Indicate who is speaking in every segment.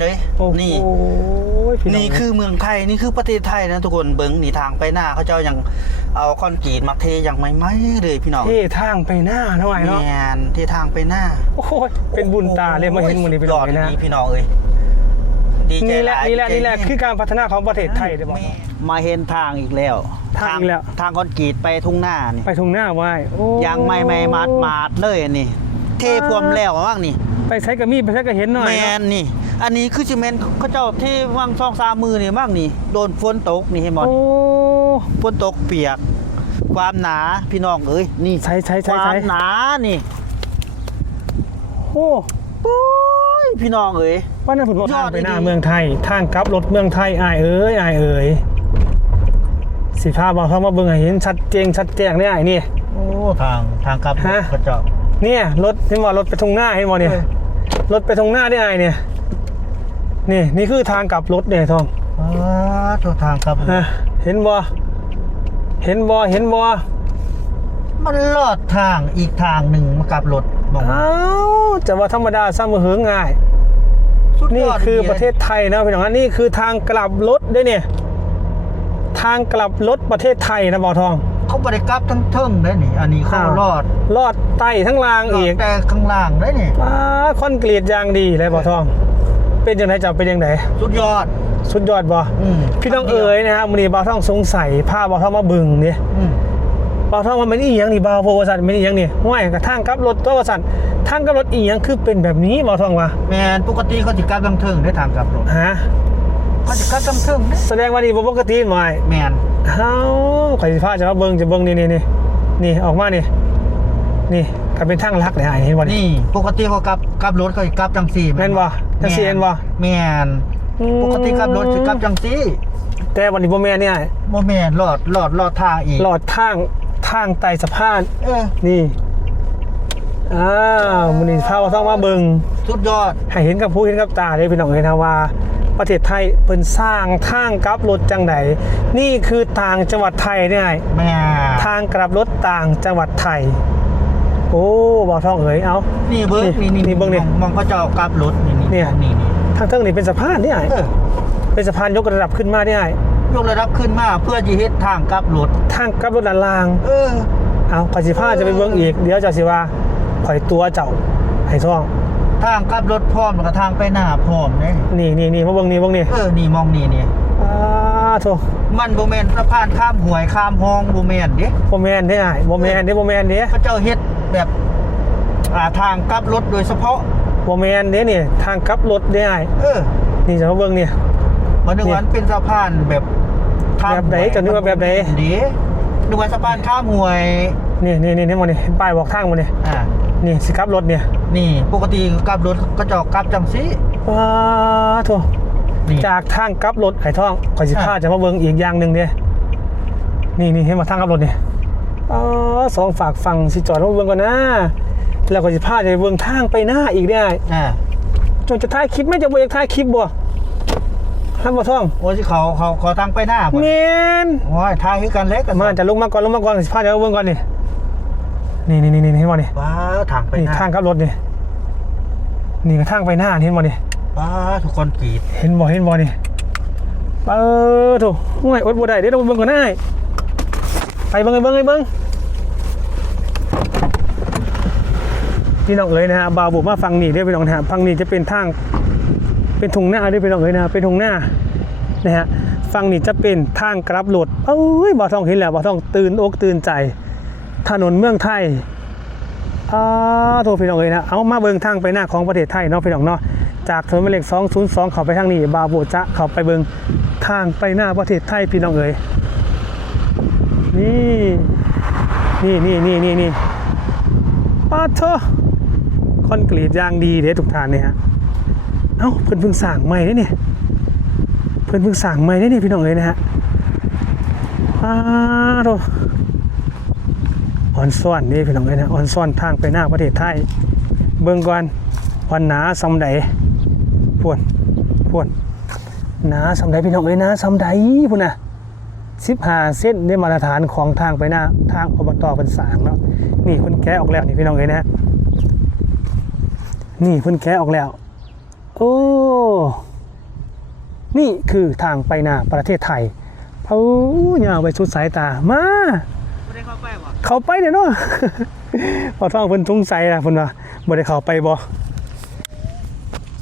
Speaker 1: เลย
Speaker 2: โอ้โห
Speaker 1: นี่
Speaker 2: พี่อง
Speaker 1: นี่คือเมืองไทยนี่คือประเทศไทยนะทุกคนเบิ้งนี่ทางไปหน้าเขาเจ้ายังเอาคอนกรีตมาเทอย่างไม่ไม่เลยพี่น้อง
Speaker 2: เท่ทางไปหน้าเท่าไหร่เนาะ
Speaker 1: แมนที่ทางไปหน้า
Speaker 2: โอ้ยเป็นบุญตาเลยมาเห็นมันนี้พี่น้อง
Speaker 1: สุดย
Speaker 2: นะ
Speaker 1: ดดีพี่น้องเอ้ยดีใจ
Speaker 2: นี่แหละา
Speaker 1: ย
Speaker 2: นี่แหละ
Speaker 1: ดีใจ
Speaker 2: นี่แหละคือการพัฒนาของประเทศไทยได้บอก
Speaker 1: แม่มาเห็นทางอีกแล้ว
Speaker 2: ทางอีกแล้ว
Speaker 1: ทางคอนกรีตไปทุ่งหน้านี่
Speaker 2: ไปทุ่งหน้าไว้โอ้
Speaker 1: ยังไม่ไม่มาดมาดเลยอันนี่ เทพรมแล้วว่างนี่
Speaker 2: ไปใช้กระมีดไปใช้กระเห็นหน่อย
Speaker 1: แม
Speaker 2: เนาะ
Speaker 1: นนี่ อันนี้คือซีเมนต์เขาเจ้าที่วางช่องสามมือนี่บ้างนี่ โดนฝนตกนี่เห็นบ่
Speaker 2: โอ้
Speaker 1: ฝนตกเปียก ความหนาพี่น้องเอ้ยนี่
Speaker 2: ใช้ใช้
Speaker 1: ค
Speaker 2: ใช้
Speaker 1: วาม
Speaker 2: ใช้
Speaker 1: หนานี่
Speaker 2: โอ้
Speaker 1: ปุ้ยพี่น้องเอ้ย
Speaker 2: ว่านั่นผมบอก
Speaker 1: ยอ
Speaker 2: ทา
Speaker 1: ด
Speaker 2: งไปหน้า
Speaker 1: ดีๆ
Speaker 2: เมืองไทย ทางกลับรถเมืองไทยอายเอ้ยอายเอ้ยสิพาบอกเขามาเบิ่งให้เห็นชัดเจงชัดแจ้งเนี่ยไอ้นี่
Speaker 1: โอ้ทางทางกลับ
Speaker 2: ฮะ
Speaker 1: กระเจาะ
Speaker 2: เนี่ยรถเห็นว่ารถไปทงหน้าเห็นบ่เนี่ย
Speaker 1: เออ
Speaker 2: รถไปทงหน้าได้ไอเนี่ย นี่นี่คือทางกลับรถเนี่ยทอง
Speaker 1: อ๋อตัวทางกลับ
Speaker 2: ฮะเห็นบ่เห็นบ่เห็นบ่
Speaker 1: มันลอดทางอีกทางหนึ่งมากลับรถมอง
Speaker 2: อ้าวจะว่าธรรมดาซ้ำมือหือง่าย
Speaker 1: สุดย
Speaker 2: นี่
Speaker 1: ด
Speaker 2: คือ
Speaker 1: ดีลย
Speaker 2: ประเทศไทยนะพี่น้องนะนี่คือทางกลับรถด้วยเนี่ย ทางกลับรถประเทศไทยนะบ่าวทอง
Speaker 1: เขาบริกลับทั้งเทิงได้นี่ อันนี้เขา
Speaker 2: อ้าว
Speaker 1: ลอด
Speaker 2: ลอดไต่ทั้งราง
Speaker 1: ลอ
Speaker 2: อี
Speaker 1: ด
Speaker 2: ก
Speaker 1: แต่ข้างล่างได้นี่
Speaker 2: อ้าคอนกรีตยางดีเลยบ่าวทอง เป็นยังไงจะเป็นยังไง
Speaker 1: สุดยอด
Speaker 2: สุดยอดบ่
Speaker 1: อืม
Speaker 2: พี่น้องเอ๋ยนะฮะมื้อนี้บ่าวทองสงสัยพาบ่าวทองมาบึงเนี่ย
Speaker 1: อืม
Speaker 2: บ่าวทองว่ามันอีหยังนี่บ่าวโพว่าซั่นมันอีหยังนี่ห้วยกระทางกับรถตัวว่าซั่นทางกับรถอีหยังคือเป็นแบบนี้บ่าวทองว่า
Speaker 1: แมนปกติเขาจะกลับทั้งเทิงได้ทางกลับรถ
Speaker 2: ฮะ
Speaker 1: เขาจะกลับทั้งเทิงได้
Speaker 2: แสดงว่านี่บ่ปกติหน่อย
Speaker 1: แมน
Speaker 2: เฮาข่อยสิพาจะมาเบิ่งจะเบิ่งนี่นี่นี่นี่ออกมานี่นี่ก็เป็นทางลักเลยอะเห็นบ่นี่
Speaker 1: นี่ปกติเขากลับกลับรถเขาจะกลับจังสี่
Speaker 2: แม่นบ่จังซี่เห็นบ่
Speaker 1: แมนปกติกลับรถจะกลับจังสี่
Speaker 2: แต่วันนี้บ่แม่นเนี่ย
Speaker 1: โมแมนลอดลอดลอดทางอีก
Speaker 2: หลอดทางทางไต่สะพาน
Speaker 1: เออ
Speaker 2: นี่ อ้าวมื้อนี้พาบ่าวทองมาเบิ่ง
Speaker 1: สุดยอด
Speaker 2: ให้เห็นกับผู้เห็นกับตาเลยพี่น้องเห็นนะว่า ประเทศไทยเพิ่นสร้างทางกลับรถจังไดนี่คือต่างจังหวัดไทยเนี่ย
Speaker 1: แม่
Speaker 2: ทางกลับรถต่างจังหวัดไทย โอ้บอกทองเอ๋ยเอา
Speaker 1: นี่เบิ้ง
Speaker 2: นี่
Speaker 1: นี่นี่
Speaker 2: นี่เบิ่งนี่
Speaker 1: มองเขาจะเอากลับรถนี่นี่
Speaker 2: เนี่ย
Speaker 1: นี่นี่
Speaker 2: ทางเทิงนี่เป็นสะพานเนี่ย
Speaker 1: เออ
Speaker 2: เป็นสะพานยกระดับขึ้นมาเนี่ย
Speaker 1: ยกระดับขึ้นมาเพื่อจะเฮ็ดทางกลับรถ
Speaker 2: ทางกลับรถด้านล่าง
Speaker 1: เออ
Speaker 2: เอาขอยสิพาจะไปเบิ่งอีกเดี๋ยวจะสิว่าข่อยตัวเจ้าให้ท่อง
Speaker 1: ทางกลับรถพร้อมแล้วก็ทางไปหน้าพร้อมเด้
Speaker 2: นี่นี่นี่มาเบิ่งนี่เบิ่งนี่
Speaker 1: เออนี่มองนี่นี่
Speaker 2: อ้าโธ่
Speaker 1: มันบ่แม่นสะพานข้ามห้วยข้ามห้องบ่แม่นเด้
Speaker 2: บ่แม่นเด้อ้ายบ่แม่นเด้บ่แม่นเด้
Speaker 1: เขาเจ้าเฮ็ดแบบอ่าทางกลับรถโดยเฉพาะ
Speaker 2: บ่แม่นเด้นี่ทางกลับรถเด้อ้าย
Speaker 1: เออ
Speaker 2: นี่จะมาเบิ่งนี่
Speaker 1: มันนึกว่ามันเป็นสะพานแบบข้าม
Speaker 2: แบบไหน
Speaker 1: ห้วย
Speaker 2: จะนึกว่าแบบไหน
Speaker 1: เด้ นึกว่าสะพานข้ามห้วย
Speaker 2: นี่นี่นี่นี่มานี่ป้ายบอกทางมานี่
Speaker 1: อ่า
Speaker 2: นี่สิครับรถเนี่ย
Speaker 1: นี่ ปกติกลับรถก็จะกลับจังซี่
Speaker 2: ว้าโถ
Speaker 1: นี่
Speaker 2: จากทางกลับรถไอ้ท่องข่อยสิพา
Speaker 1: อะ
Speaker 2: จะมาเบิ่งอีกอย่างหนึ่งเด้นี่นี่เห็นมาทางกลับรถเนี่ยอ๋อสองฝากฝั่งสิจอดมาเบิ่งก่อนนะแล้วก็สิพาจะไปเบิ่งทางไปหน้าอีกได้
Speaker 1: อ่า
Speaker 2: จนจะถ่ายคลิปไหม่จะบ่อยากถ่ายคลิปบ่ ท่านบ่ท่อง
Speaker 1: โอ้ยเขาเขาเขาทางไปหน้าบ่
Speaker 2: แม่น
Speaker 1: โอ้ยทางคือกันเล็กกัน
Speaker 2: มาจะลงมาก่อนลงมาก่อนสิพาจะมาเบิ่งก่อนนี่นี่นี่นี่นี่เห็นบ่นี่
Speaker 1: ว้าทางไป
Speaker 2: นี่
Speaker 1: หน้า
Speaker 2: ทางกลับรถนี่นี่ก็ทางไปหน้านี่เห็นบ่นี่
Speaker 1: ว้าทุกคนกรีด
Speaker 2: เห็นบ่เห็นบ่นี่เออโถูกห่วยอดบ่ได้เดี๋ยวเราไปเบิ่งก่อนได้ไปเบิ่งไปเบิ่งไปเบิ่งพี่น้องเอ๋ยนะฮะบาวบุมาฟังนี่เด้อพี่น้องนะฮะฟังนี่จะเป็นทาง เป็นทุ่งหน้าด้อพี่น้องเอ๋ยนะเป็นทุ่งหน้านะฮะฟังนี่จะเป็นทางกลับรถเอ้ยบ่าทองเห็นแล้วบ่าทองตื่นอกตื่นใจ ถนนเมืองไทยอ่าโทษพี่น้องเอ๋ยนะเอามาเบิ่งทางไปหน้าของประเทศไทยเนาะพี่น้องเนาะจากถนนหมายเลข202 เข้าไปทางนี้บาโบจะเข้าไปเบิงทางไปหน้าประเทศไทยพี่น้องเอ๋ยนี่นี่นี่นี่นี่นี่ปาเถอคอนกรีตยางดีเด้ทุกทานเนี่ยฮะ อ้าเพิ่นเพิ่งสั่งใหม่เด้เนี่ยเพิ่นเพิ่งสั่งใหม่เด้เนี่ยพี่น้องเอ๋ยนะฮะปาโถออนซ่อนนี่พี่น้องเอ๋ยนะออนซ่อนทางไปหน้าประเทศไทย เบิ่งก่อนวันหนาสำใดพวนพวนหนาสำใดพี่น้องเอ้ยนาสำใดพุ่นน่ะสิบห้าเส้นได้มาตรฐานของทางไปหน้าทางอบตเป็นสางเนาะนี่เพิ่นแกะออกแล้วนี่พี่น้องเอ้ยนะนี่เพิ่นแกะออกแล้ว โอ้ นี่คือทางไปนาประเทศไทยเขายาวไปสุดสายตา มา
Speaker 1: ไม่ได้เข้าไปวะ
Speaker 2: เขาไปเนี่ยเนาะพอท่องเพิ่นสงสัยล่ะเพิ่นว่าบ่ได้เข้าไปบ่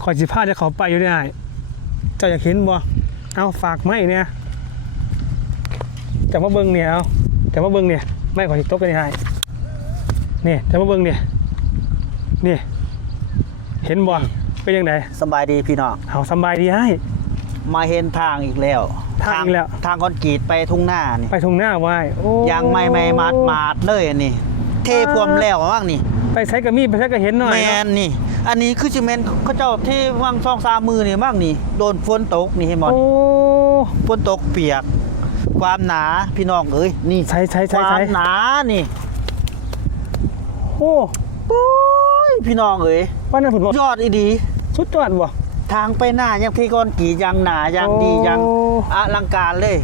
Speaker 2: ขอยสิพาจะเข้าไปอยู่ได้เจ้าอยากเห็นบ่เอาฝากไม้เนี่ยจะมาเบิ่งเนี่ยเอาจะมาเบิ่งเนี่ยไม่ขอยสิตกไปได้นี่จะมาเบิ่งเนี่ยนี่เห็นบ่ เป็นยังไง
Speaker 1: สบายดีพี่น้อง
Speaker 2: เอาสำบายดีให้
Speaker 1: มาเห็นทางอีกแล้ว
Speaker 2: ทางอีกแล้ว
Speaker 1: ทางคอนกรีตไปทุ่งหน้านี่
Speaker 2: ไปทุ่งหน้าไว้โอ้
Speaker 1: ยางไม่ไม่มาดมาดเลยอันนี้เทพรวมแล้วว่างนี่
Speaker 2: ไปใช้กระมีดไปใช้กระเห็นหน่อย
Speaker 1: แม
Speaker 2: เนาะ
Speaker 1: นนี่ อันนี้คือจิเมนเขาเจ้าที่ว่างซองสามมือนี่บ้างนี่ โดนฝนตกนี่เห็นบ่
Speaker 2: โอ้
Speaker 1: ฝนตกเปียก ความหนาพี่น้องเอ้ยนี่
Speaker 2: ใช้ใช้
Speaker 1: ค
Speaker 2: ใช้
Speaker 1: วาม
Speaker 2: ใช้
Speaker 1: หนานี่
Speaker 2: โอ้
Speaker 1: ปุ้ยพี่น้องเอ้ย
Speaker 2: ว่านั่นผุนบ่
Speaker 1: ยอดอีดี
Speaker 2: สุดยอดบ่
Speaker 1: ทางไปหน้ายังที่ก้อนกี่ยังหนายังดี
Speaker 2: โอ้
Speaker 1: ยังอลังการเลย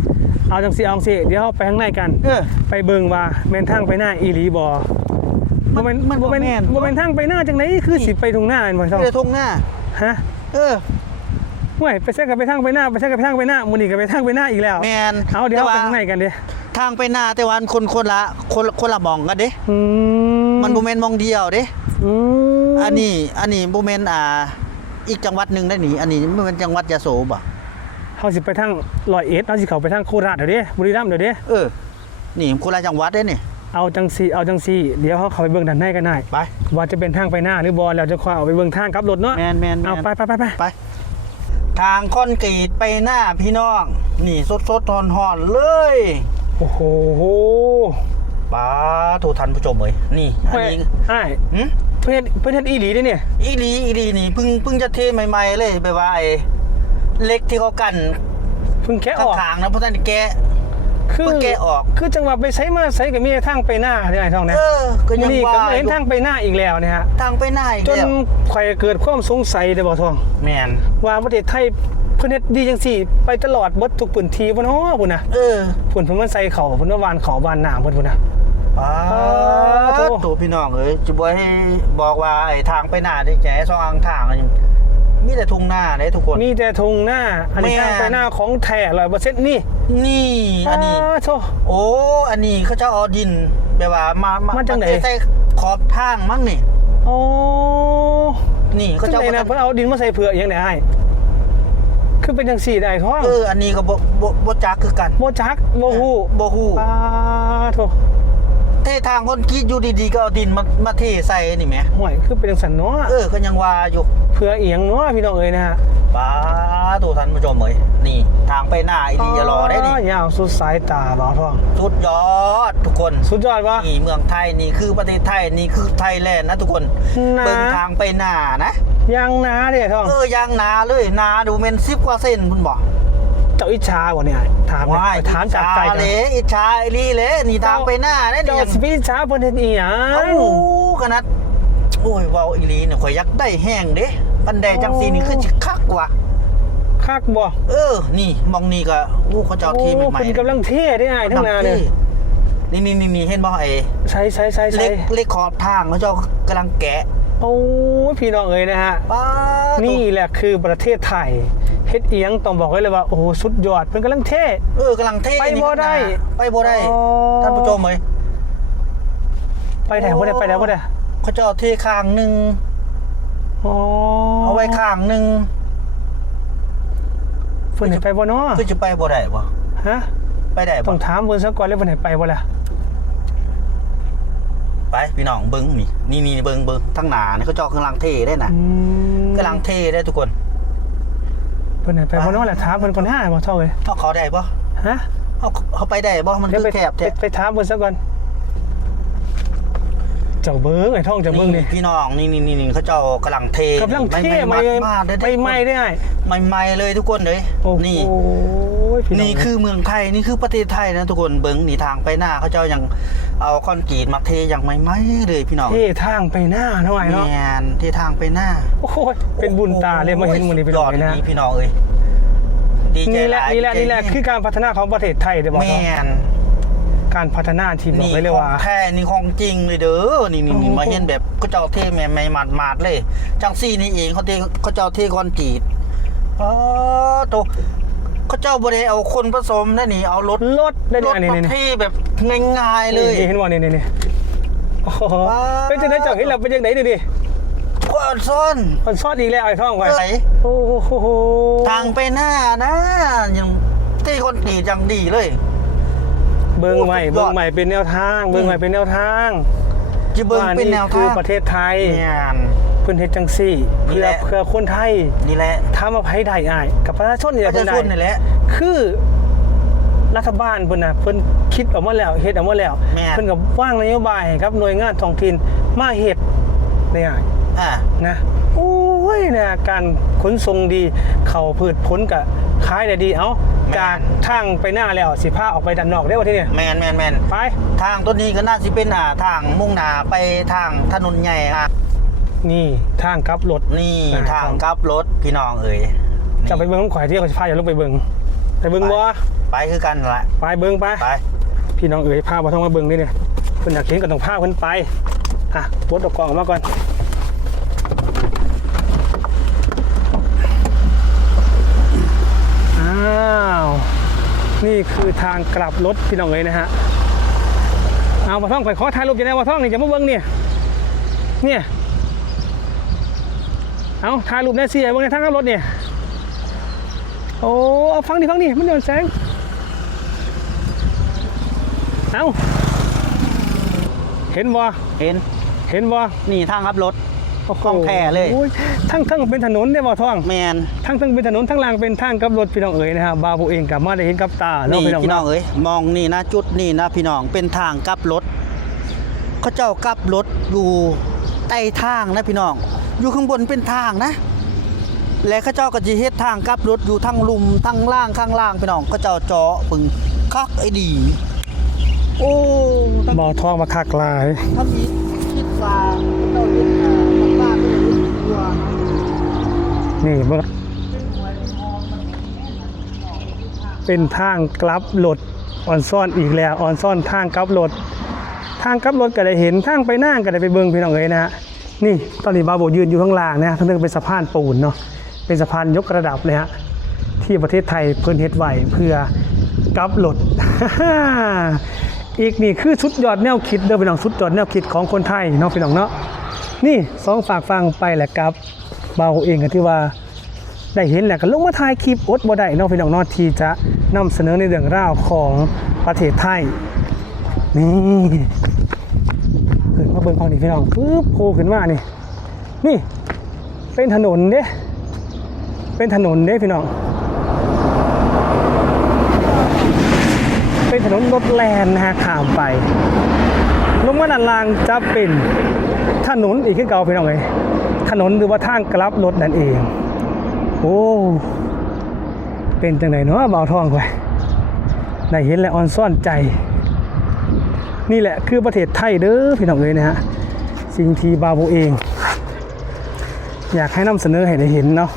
Speaker 2: เอาจังสิเอาจังสิเดี๋ยวเราไปข้างในกัน
Speaker 1: เออ
Speaker 2: ไปเบิ่งว่าแม่นทางไปหน้าอีหลีบ่
Speaker 1: มัน
Speaker 2: บ่แม่น
Speaker 1: มันบ่
Speaker 2: บ่แม่น
Speaker 1: แม่น
Speaker 2: บ่แม่นทางไปหน้าจังไดคือสิไปทุ่งหน้าแม่นบ่ต้อง
Speaker 1: ไม่ได้ทุ่งหน้า
Speaker 2: ฮะ
Speaker 1: เออ
Speaker 2: ห่วยไปใช้กับไปทางไปหน้าไปใช้กับไปทางไปหน้ามื้อนี้ก็ไปทางไปหน้าอีกแล้ว
Speaker 1: แมน
Speaker 2: เอาเดี๋ยว
Speaker 1: แต่
Speaker 2: ไป
Speaker 1: ว่า
Speaker 2: ข้างในกันเด้
Speaker 1: ทางไปหน้าแต่วันคนคนละคนคนละหมองกันเด้
Speaker 2: อืม
Speaker 1: มันบ่แม่นหมองเดียวเด้
Speaker 2: อืม
Speaker 1: อันนี้อันนี้บ่แม่นอ่า อีกจังหวัดหนึงได้หนีอันนี้บ่แม่นจังหวัดยะโสบ่
Speaker 2: เฮาสิไปทางร้อยเอ็ดเฮาสิเข้าไปทางโคราชเดี๋ยวเด้บุรีรัมย์เดี๋ยวเด้
Speaker 1: เออนี่คนละจังหวัดเด้นี่
Speaker 2: เอาจังสิเอาจังสิเดี๋ยวเฮาเข้าไปเบิ่งด้านในกันได้
Speaker 1: ไป
Speaker 2: ว่าจะเป็นทางไปหน้าหรือบ่แล้วจะค่อยเอาไปเบิ่งทางกลับรถเนาะ
Speaker 1: แมนแมนแม
Speaker 2: เอา
Speaker 1: น
Speaker 2: ไปไปไปไป
Speaker 1: ไปทางคอนกรีตไปหน้าพี่น้องนี่สดสดๆหอนๆเลย
Speaker 2: โอ้โห
Speaker 1: ป้าทูทันผู้ชมเอ้ยนี่อันนี้
Speaker 2: ใช่
Speaker 1: หึ
Speaker 2: เพื่อนเพื่อนเฮ็ดอีหลีเด้เนี่ย
Speaker 1: อีหลีอีหลีนี่เพิ่งเพิ่งจะเทใหม่ๆเลยไปว่าไอ้เหล็กที่เขากัน
Speaker 2: เพิ่งแค่ออก
Speaker 1: ข้างๆนะเพราะท่านแกะ
Speaker 2: คือ
Speaker 1: เพิ่งแกะออก
Speaker 2: คือจังหวะไปใช้มาใช้กับมีทางไปหน้าเนี่ยไอ้ท่องนะ
Speaker 1: เออก็ยัง
Speaker 2: นี่
Speaker 1: ว่า
Speaker 2: ก็เห็นทางไปหน้าอีกแล้วเนี่ยฮะ
Speaker 1: ทางไปหน้าอีก
Speaker 2: จน
Speaker 1: แล้ว
Speaker 2: ข่อยเกิดความสงสัยได้บ่ทอง
Speaker 1: แมน
Speaker 2: ว่าประเทศไทยเพิ่นเฮ็ดดีจังซี่ ไปตลอดเบิดทุกพื้นที่บ่เนาะพุ่นน่ะ
Speaker 1: เออ
Speaker 2: เพิ่นเพิ่นมาใส่เขาเพิ่นว่าวานเขาวานน้ำเพิ่นพุ่นน่ะ
Speaker 1: ป้า
Speaker 2: โถ่
Speaker 1: ตัวพี่น้องเอ้ยจะบอกให้บอกว่าไอ้ทางไปหน้าได้แก่สองทางอันนี้มีแต่ทุ่งหน้าเด้ทุกคน
Speaker 2: มีแต่ทงหน้า อันนี้
Speaker 1: แม่
Speaker 2: ทางไปหน้าของแท้100%นี่
Speaker 1: นี่ อันนี้า
Speaker 2: โธ่
Speaker 1: โอ้อันนี้เขาจะเอาดินแบบว่ามามา
Speaker 2: มาจากไหน
Speaker 1: เทใส่ขอบทางมั้งนี่
Speaker 2: โอ้
Speaker 1: นี่
Speaker 2: ก็
Speaker 1: เขา
Speaker 2: จะ
Speaker 1: จะ
Speaker 2: เอา
Speaker 1: เอา
Speaker 2: เพิ่นเอาดินมาใส่เผือกอย่างไดอ้ายคือเป็นจังซี่ได้ท้อง
Speaker 1: เอออันนี้ก็บ่บ่บ่จักคือกัน
Speaker 2: บ่จักบ่ฮู้
Speaker 1: บ่ฮู้
Speaker 2: ปาโธ่
Speaker 1: เททางคนคิดอยู่ดีๆก็เอาดินมามาเทใส่นี่แหม
Speaker 2: ห่วยคือเป็นจังซั่นเนาะ
Speaker 1: เออก็ยังว่าอยู่
Speaker 2: เพื่อเอียงเนาะพี่น้องเอ้ยนะฮะ
Speaker 1: ป้าตัวท่านผู้ชมเอ้ยนี่ ทางไปหน้าอีดีอย่ารอได้นี่
Speaker 2: ยาวสุดสายตาบ่ท้อง
Speaker 1: สุดยอดทุกคน
Speaker 2: สุดยอดวะ
Speaker 1: นี่เมืองไทยนี่คือประเทศไทยนี่คือไทยแลนด์นะทุกคน
Speaker 2: นะ
Speaker 1: เบิ่งทางไปหน้านะ
Speaker 2: ยังนาเด้ท้อง
Speaker 1: เออยางนาเลยนาดูเมนซิบกว่าเส้นคุณบอก
Speaker 2: เจ้าอิจฉาบ่เนี่ยถามเนี่ย
Speaker 1: ว้าย
Speaker 2: ถามจากใจ
Speaker 1: อิจฉ
Speaker 2: กัน
Speaker 1: เลยอิจฉาไอ้ลีเลยนี่ทางไปหน้าได้
Speaker 2: เจ้า
Speaker 1: นี่ยัง
Speaker 2: สิไปอิจฉาเพิ่นเฮ็ดอีหยัง
Speaker 1: เอ้าขนาดโอ้ยเว้าอีหลีเนี่ยข่อยอยักได้แห้งเด้ปันแดจังสีนี่คือสิคักว่ะ
Speaker 2: คักบ่
Speaker 1: เออ นี่มองนี่ก็โอ้เขาเจ้าที่ใหม่
Speaker 2: โอ้
Speaker 1: ๆ
Speaker 2: เพิ่นกำลังเท่ได้อ้ายทั้งนาเลย
Speaker 1: นี่นี่นี่นี่เห็นบ่ไอ้
Speaker 2: ใช้ใช้ใช้ใช้
Speaker 1: เล็กเล็กขอบทางเขาเจ้ากำลังแกะ
Speaker 2: โอ้ยพี่น้องเอ้ยนะฮะ
Speaker 1: ป้าด
Speaker 2: นี่แหละคือประเทศไทยเฮ็ดเอียงต้องบอกไว้เลยว่าโอ้โหสุดยอดเพิ่นกำลังเท่
Speaker 1: เออกำลังเท่
Speaker 2: ไปบ่ได้
Speaker 1: ไปบ่ได้
Speaker 2: อ๋อ
Speaker 1: ท่านผู้ชมเอ้ย
Speaker 2: ไปไหนบ่ได้ไปไหนบ่ได้
Speaker 1: เขาเจ้าเทข้างหนึง
Speaker 2: อ๋อ
Speaker 1: เอาไว้ข้างหนึง
Speaker 2: เพิ่นให้ไปบ่เนาะ
Speaker 1: คือจะไปบ่ได้บ่
Speaker 2: ฮะ
Speaker 1: ไปได้
Speaker 2: ต้
Speaker 1: บ่
Speaker 2: องถามเพิ่นซะก่อนเลยเพิ่นให้ไปบ่ล่ะ
Speaker 1: ไปพี่น้องเบิ้งนี่นี่นี่เบิ้งเบิ้งทั้งหนานี่เขาเจอกำลังเทได้นะ
Speaker 2: อืม
Speaker 1: กำลังเทได้ทุกคน
Speaker 2: เพิ่นให้ไปบ่เนาะล่ะถามเพิ่นก่อนหาบ่เท่าเอ้ย
Speaker 1: เขาเขาได้ปะ
Speaker 2: ฮะ
Speaker 1: เขาเขาไปได้ปะมัน
Speaker 2: เดี๋ยว
Speaker 1: คื
Speaker 2: ไป
Speaker 1: อแคบ
Speaker 2: ไป
Speaker 1: แท้
Speaker 2: ไปถามเพิ่นซะก่อน เจ้าเบิ่งไอ้ท่องเจ้าเบิ่งนี่
Speaker 1: พี่น้องนี่นี่นี่นี่เขาเจ้ากำลังเท
Speaker 2: กำลังเท่
Speaker 1: ไม่
Speaker 2: ไม่
Speaker 1: ไม่มาได้
Speaker 2: ไม่ไม่ได้
Speaker 1: ไม่ไม่เลยทุกคนเลย
Speaker 2: โอ้โห
Speaker 1: นี่
Speaker 2: พี่อง
Speaker 1: นี่คือเมืองไทยนี่คือประเทศไทยนะทุกคนเบิ้งนี่ทางไปหน้าเขาเจ้ายังเอาคอนกรีตมาเทอย่างไม่ไม่เลยพี่น้อง
Speaker 2: เท่ทางไปหน้าหน่อยเนาะ
Speaker 1: แมนเททางไปหน้า
Speaker 2: โอ้ยเป็นบุญตาเลยมาเห็นมื้อนี้พี่น้อง
Speaker 1: ยด
Speaker 2: นะ
Speaker 1: ดีพี่น้องเอ้ยดีใจ
Speaker 2: นี่แหละา
Speaker 1: ย
Speaker 2: นี่แหละ
Speaker 1: ดีใจ
Speaker 2: นี่แหละคือการพัฒนาของประเทศไทยเด้อบ่
Speaker 1: แม
Speaker 2: เนาะ
Speaker 1: น
Speaker 2: การพัฒนาที่บอก
Speaker 1: นี่
Speaker 2: ไว้เลย
Speaker 1: ขอ
Speaker 2: ว่า
Speaker 1: งแท้นี่ของจริงเลยเด้อนี่นี่นี่
Speaker 2: โอ้โห
Speaker 1: มาเห็นแบบเขาเจ้าเทแม่ไม่หมาดหมาดๆเลย จังซี่นี่เองเขาเทเขาเจ้าเทคอนกรีตอ๋อโตเขาเจ้าบ่ได้เอาคนผสมนะนี่เอารถ
Speaker 2: รถได้
Speaker 1: รถ
Speaker 2: เนี่ย
Speaker 1: มา
Speaker 2: นี่นี่
Speaker 1: เทแบบง่ายๆเลย
Speaker 2: นี่เห็นบ่นี่นี่นี่โอ้โห
Speaker 1: ว้าว
Speaker 2: เป็นจังได๋เจ้าเห็นแล้วเป็นจังไดดูดิ
Speaker 1: ก็ซ่อน
Speaker 2: มันซอดอีกแล้วไอ้ท่องไว้
Speaker 1: ไหล
Speaker 2: โอ้โห
Speaker 1: ทางไปหน้านะยังเทคอนกรีตอย่างดีเลย
Speaker 2: เบิ่งใหม่
Speaker 1: สุดยอด
Speaker 2: เบิ่งใหม่เป็นแนวทาง เบิ่งใหม่เป็นแนวทาง
Speaker 1: จะเบิ่งเป็นแนว
Speaker 2: คือ
Speaker 1: ทาง
Speaker 2: ประเทศไทย
Speaker 1: เนี่ย
Speaker 2: เพิ่นเฮ็ดจังซี่
Speaker 1: นี่
Speaker 2: เพื่อ
Speaker 1: แหละ
Speaker 2: เพื่อคนไทย
Speaker 1: นี่แหละ
Speaker 2: ถามว่าไผได้อ้ายกับประชาชนนี่แห
Speaker 1: ป
Speaker 2: ละ
Speaker 1: ระ
Speaker 2: เพิ่
Speaker 1: ชานช
Speaker 2: ได้
Speaker 1: นนี่แหละ
Speaker 2: คือรัฐบาลเพิ่นน่ะเพิ่นคิดออกมาแล้วเฮ็ดออกมาแล้ว
Speaker 1: แม่น
Speaker 2: เพิ่นก็วางนโยบายให้กับหน่วยงานท้องถิ่นมาเฮ็ดได้อ้าย
Speaker 1: อ่า
Speaker 2: นะโอ้ยเนี่ยการขนส่งดี เขาพืชผลกับขายได้ดีเอ้า
Speaker 1: แม่น
Speaker 2: จากทางไปหน้าแล้วสิพาออกไปด้านนอกได้ว่าที่นี่
Speaker 1: แมนแมนแมน
Speaker 2: ไป
Speaker 1: ทางต้นนี้ก็น่าจะเป็นอ่าทางมุ่งหน้าไปทางถนนใหญ่อะ
Speaker 2: นี่ทางกลับรถ
Speaker 1: นี่
Speaker 2: อ่า
Speaker 1: ทางกลับรถพี่น้องเอ๋ย
Speaker 2: จะไปเบิ้งข่อยที่เขาจะพาอย่าลงไปเบิ้งไปเบิ้งบ่
Speaker 1: ไปคือกันละ
Speaker 2: ไปเบิ้งไป
Speaker 1: ไป
Speaker 2: พี่น้องเอ๋ยพาบ่ต้องมาเบิ้งนี่เนี่ยเพิ่นอยากเห็นก็ต้องพาเพิ่นไปอะบดดอกกล่องออกมาก่อนอ้าวนี่ คือทางกลับรถพี่น้องเอ๋ยนะฮะเอาบ่ท่องไปขอถ่ายรูปจะได้บ่ท่องนี่จะมาเบิ้งเนี่ยเนี่ยเอาถ่ายรูปได้สิไอ้เบิ้งในทางกลับรถเนี่ยโอ้เอาฟังดิฟังดิมันเดือนแสงเอาเห็นบ่
Speaker 1: เห็น
Speaker 2: เห็นบ่
Speaker 1: นี่ทางขับรถ
Speaker 2: โอ้โห
Speaker 1: ของแท้เลย
Speaker 2: โอ้ทั้งทั้งเป็นถนนได้บ่ท่อง
Speaker 1: แมน
Speaker 2: ทั้งทั้งเป็นถนนทั้งรางเป็นทางกับรถพี่น้องเอ๋ยนะครับบาวโบเองกลับมาได้เห็นกับตาเนาะ
Speaker 1: นี่
Speaker 2: พี่น้อง
Speaker 1: พี่น้อง
Speaker 2: เนาะ
Speaker 1: เอ๋ยมองนี่นะจุดนี่นะพี่น้องเป็นทางกลับรถเขาเจ้ากลับรถอยู่ใต้ทางนะพี่น้อง อยู่ข้างบนเป็นทางนะ และเขาเจ้าก็จะเฮ็ดทางกลับรถอยู่ทั้งลุมทั้งล่างข้างล่างพี่น้องเขาเจ้าเจาะปึงคักไอ้ดีโอ้ตั้ง
Speaker 2: บ่าวท่องมาคักหลาย
Speaker 1: ถ้ามีคิดว่าเนี่เบิ่
Speaker 2: งเป็นทางกลับรถออนซ่อนอีกแล้วออนซ่อนทางกลับรถทางกลับรถก็ได้เห็นทางไปหน้าก็ได้ไปเบิ่งพี่น้องเอ๋ยนะฮะนี่ตอนนี้บาโบยืนอยู่ข้างล่างนะทั้งนึงเป็นสะพานปูนเนาะเป็นสะพานยกระดับเลยฮะที่ประเทศไทยเพิ่นเฮ็ดไว้เพื่อกลับรถอีกนี่คือสุดยอดแนวคิดเด้อพี่น้องสุดยอดแนวคิดของคนไทยเนาะพี่น้องเนาะนี่สองฝากฟังไปแหละครับ เบาเองก็ที่ว่าได้เห็นแหละก็ลงมาถ่ายคลิปอดบ่ได้เนาะพี่น้องนาะที่จะนำเสนอในเรื่องราวของประเทศไทยนี่ขึ้นมาเบิ่งฟังนี่พี่น้องปึ๊บโผล่ขึ้นมานี่นี่ เป็นถนนเด้เป็นถนนเด้พี่น้องเป็นถนนรถแลนนะฮะข้ามไปลงมาด้านล่างจะเป็นถนนอีกขึ้นเก่าพี่น้องเลย ถนนหรือว่าทางกลับรถนั่นเอง โอ้เป็นจังไหนเนาะเบาทองไปได้เห็นแล้วออนซ่อนใจ นี่แหละคือประเทศไทยเด้อพี่น้องเลยนะฮะสิ่งที่บาโบเอง อยากให้นำเสนอให้ได้เห็นเนาะ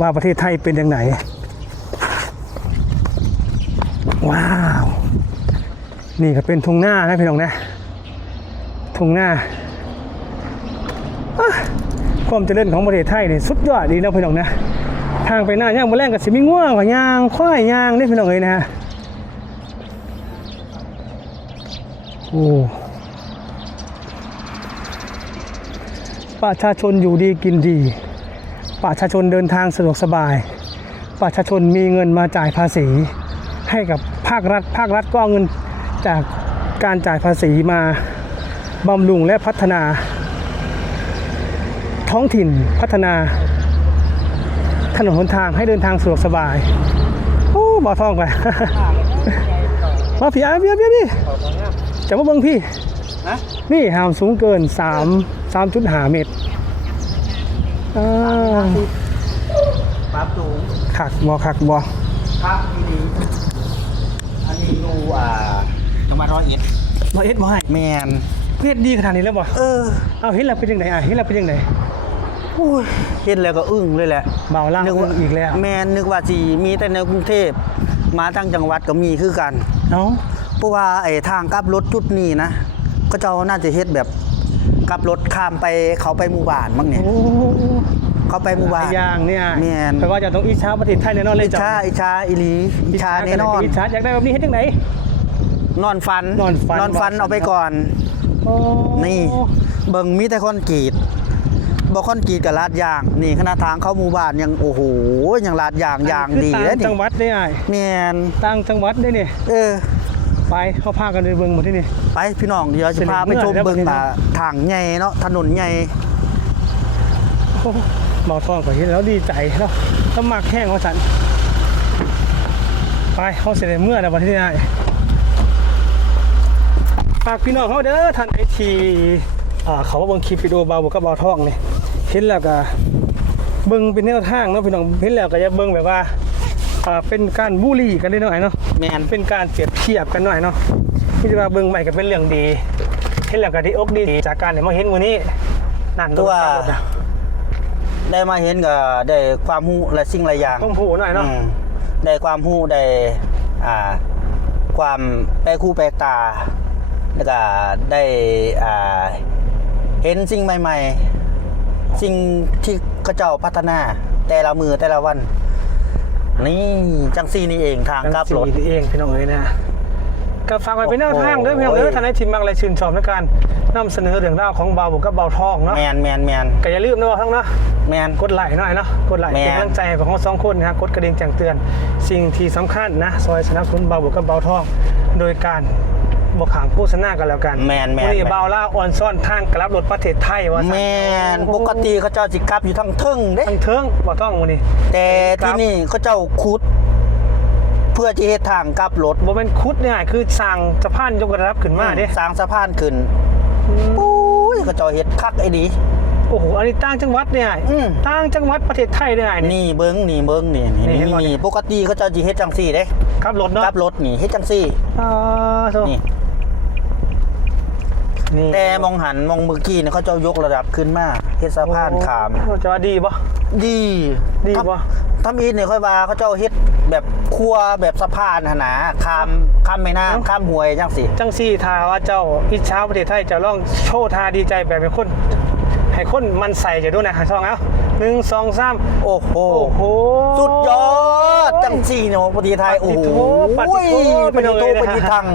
Speaker 2: ว่าประเทศไทยเป็นอย่างไหน ว้าว นี่ก็เป็นทุ่งหน้านะพี่น้องนะทุ่งหน้า ความเจริญของประเทศไทยนี่สุดยอดดีนะพี่น้องนะทางไปหน้าย่างมาแรงกับสิมีง่วงกับยางควายยางนี่พี่น้องเลยนะฮะโอ้ประชาชนอยู่ดีกินดี ประชาชนเดินทางสะดวกสบาย ประชาชนมีเงินมาจ่ายภาษี ให้กับภาครัฐ ภาครัฐก็เอาเงินจากการจ่ายภาษีมาบำรุงและพัฒนา ท้องถิ่นพัฒนา ถนนหนทางให้เดินทางสะดวกสบาย โอ้บ่อทองไปมาพี่อาเบียเบียพี่จะมาเบิ่งพี่
Speaker 1: นะ
Speaker 2: นี่หามสูงเกิน3 3.5เมตรอ่า
Speaker 1: ปรับสูง
Speaker 2: ขักบ่ขักบ่
Speaker 1: ครับที่นี่อันนี้อยู่อ่าจังหวัดร้อยเอ็ด
Speaker 2: บ่เอ็ดบ่ให้
Speaker 1: แมน
Speaker 2: เพศดีขนาดนี้แล้วบ่
Speaker 1: เออ
Speaker 2: เอาเห็นแล้วเป็นยังไงอะเห็นแล้วเป็นยังไง
Speaker 1: โอ้ยเห็นแล้วก็อึ้งเลยแหละ
Speaker 2: เบาล่าง
Speaker 1: นึกว่า
Speaker 2: อีกแล้ว
Speaker 1: แมนนึกว่าจีมีแต่ในกรุงเทพมาตั้งจังหวัดก็มีคือกัน
Speaker 2: เนาะ
Speaker 1: เพราะว่าไอ้ทางกลับรถจุดนี้นะก็เจ้าน่าจะเฮ็ดแบบกลับรถข้ามไปเขาไปหมู่บ้านบ้างเนี่ย
Speaker 2: โอ้
Speaker 1: เขาไปหมู่
Speaker 2: หลา
Speaker 1: บ้ายน
Speaker 2: อย่างเนี่ย
Speaker 1: แม่น
Speaker 2: แต่ว่าจะต้องอิจฉาประเทศไทยแน่นอนเลย
Speaker 1: อิจ
Speaker 2: จ้ะ
Speaker 1: ฉาอิจฉาอีหลีอิจฉาแน่นอน
Speaker 2: อิจฉาอยากได้แบบนี้เฮ็ดจังได
Speaker 1: นอนฟัน
Speaker 2: นอนฟัน
Speaker 1: นอนฟันเอาไปก่อน
Speaker 2: โอ้
Speaker 1: นี่เบิ่งมีแต่คอนกรีต บ่คอนกรีตกับลาดยาง นี่ขนาดทางเข้าหมู่บ้านยังโอ้โหยังลาดยางยางดี
Speaker 2: คือ
Speaker 1: แล้ว
Speaker 2: ต่าง
Speaker 1: นี่
Speaker 2: จังหวัดได้อ้าย
Speaker 1: แม่น
Speaker 2: ต่างจังหวัดได้นี่
Speaker 1: เออ
Speaker 2: ไปเขาพากันไปเบิ่งหมดที่นี่
Speaker 1: ไปพี่น้องเดี๋ยวจะพาไปชม
Speaker 2: เสร็จแล้ว
Speaker 1: เบิ่ง
Speaker 2: ประเทศ
Speaker 1: ตาทางใหญ่เนาะถนนใหญ่
Speaker 2: โอ้เมาทองก็เห็นแล้วดีใจเนาะต้องมากแห้งว่าสันไปเขาเสร็จเมื่อนะวันที่ได้ฝากพี่น้องเขาเด้อท่านไอที อ่าเขาว่าเบิ่งคลิปวิดีโอเบาบวกกับเบาทองนี่เห็นแล้วก็เบิ่งเป็นแนวทางเนาะพี่น้องเห็นแล้วก็จะเบิ่งแบบว่าอ่าเป็นการบูลลี่กันได้หน่อยเนาะ
Speaker 1: แมน
Speaker 2: เป็นการเปรียบเทียบกันหน่อยเนาะที่จะว่าเบิ่งใหม่ก็เป็นเรื่องดีเห็นแล้วก็ดีอกดีจากการได้มาเห็นมื้อนี้นั่น
Speaker 1: ตัว
Speaker 2: รถนะ
Speaker 1: ได้มาเห็นก็ได้ความรู้และสิ่งหลายอย่าง
Speaker 2: ต้องผูหน่อยเนาะ
Speaker 1: อืมได้ความรู้ได้อ่า ความแปลคู่แปลตา แล้วก็ได้อ่า เห็นสิ่งใหม่ๆ สิ่งที่เขาเจ้าพัฒนา แต่ละมือแต่ละวัน นี่จังซี่นี่เองทางกลับรถ
Speaker 2: สีนี่เองพี่น้องเอ้ยนะก็ฝากไว้เป็นแนวทางเด้อ
Speaker 1: โอ้โห
Speaker 2: พี่น้องเด้อท่านใดที่มักและชื่นชอบในการนำเสนอเรื่องราวของเบาบุกกับเบาทองเนาะ
Speaker 1: แมนแมนแมน
Speaker 2: ก็อย่าลืมนะเบาทองเนาะ
Speaker 1: แมน
Speaker 2: กดไลค์หน่อยเนาะกดไลค์
Speaker 1: แม่น
Speaker 2: เป็นกำลังใจให้ของเราสองคนนะฮะกดกระดิ่งแจ้งเตือน สิ่งที่สำคัญนะซอยสนับสนุนเบาบุกกับเบาทอง โดยการ บอกขางโฆษณากันแล้วกัน
Speaker 1: แม่นแม่น
Speaker 2: วันนี้เบาล่าออนซ่อนทางกลับรถประเทศไทยว่า
Speaker 1: แมนปกติเขาเจ้าจิกลับอยู่ทั้งทึ่งเด้
Speaker 2: ทางเทิงบ่ต้องวันนี้
Speaker 1: แต่ที่นี่เขาเจ้าขุด เพื่อจะเฮ็ดทางกลับรถ
Speaker 2: บ่เป็นคุดเนี่ยคือสั่งสะพานยกระดับขึ้นมาเด้
Speaker 1: สร้างสะพานขึ้นปุ้ยเขาเจ้าเฮ็ดคักไอ้ดี
Speaker 2: โอ้โห อันนี้ต่างจังหวัดเนี่ย
Speaker 1: อืม
Speaker 2: ต่างจังหวัดประเทศไทยเนี่ยนี่
Speaker 1: นี่เบิ้งนี่เบิ้งนี่
Speaker 2: นี่
Speaker 1: นี่
Speaker 2: เห็นบ่
Speaker 1: นี่
Speaker 2: เนี่ย
Speaker 1: ปกติเขาเจ้าสิเฮ็ดจังซี่เด้
Speaker 2: ขับรถเนาะ
Speaker 1: กลับรถนี่เฮ็ดจังซี่
Speaker 2: อ่าโถ่
Speaker 1: นี่
Speaker 2: นี่
Speaker 1: แต่มองหันมองเมื่อกี้เนี่ยเขาเจ้ายกระดับขึ้นมาเฮ็ดสะพานขาม
Speaker 2: โอ้จะว่าดีปะ
Speaker 1: ดี
Speaker 2: ดี
Speaker 1: ครับ
Speaker 2: บ่
Speaker 1: ทำอีทเนี่ยค่อยว่าเขาเจ้าเฮ็ดแบบครัวแบบสะพานหนนะข้ามข้ามแม่น้ำข้ามห้วยจังสิ
Speaker 2: จังซี่ทาว่าเจ้าอิจฉาประเทศไทยจะลองโชว์ทาดีใจแบบเป็นคนให้คนมันใส่จะดูนะช่องเอาหนึ่งสองสาม
Speaker 1: โอ้โห
Speaker 2: โอ้โห
Speaker 1: สุดยอดจังสี่เนาะประเทศไทยโอ้โห
Speaker 2: ปฏิโทษ
Speaker 1: ปฏิโทษปฏิทัง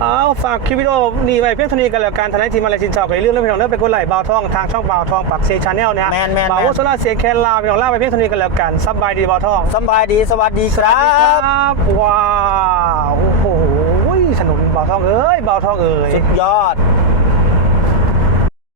Speaker 2: เอาฝากคลิปวิดีโอนี่ไว้เพียงเท่านี้กันแล้วกันทนายทีมอะไรชินชอบกับเรื่องเรื่องพี่น้องเรื่องเป็นคนไหลเบาทองทางช่องเบาทองปักเซชาแนลนะฮะ
Speaker 1: แมนแมน
Speaker 2: เบา
Speaker 1: แมน
Speaker 2: โซล่าเสียงแคนลาพี่น้องลาไปเพียงเท่านี้กันแล้วกันสบายดีเบาทอง
Speaker 1: สำบายดีสวัสดีค
Speaker 2: สวั
Speaker 1: รั
Speaker 2: สดี
Speaker 1: บ
Speaker 2: ครับว้าวโอ้โหถนนเบาทองเอ้ยเบาทองเอ้ย
Speaker 1: สุดยอด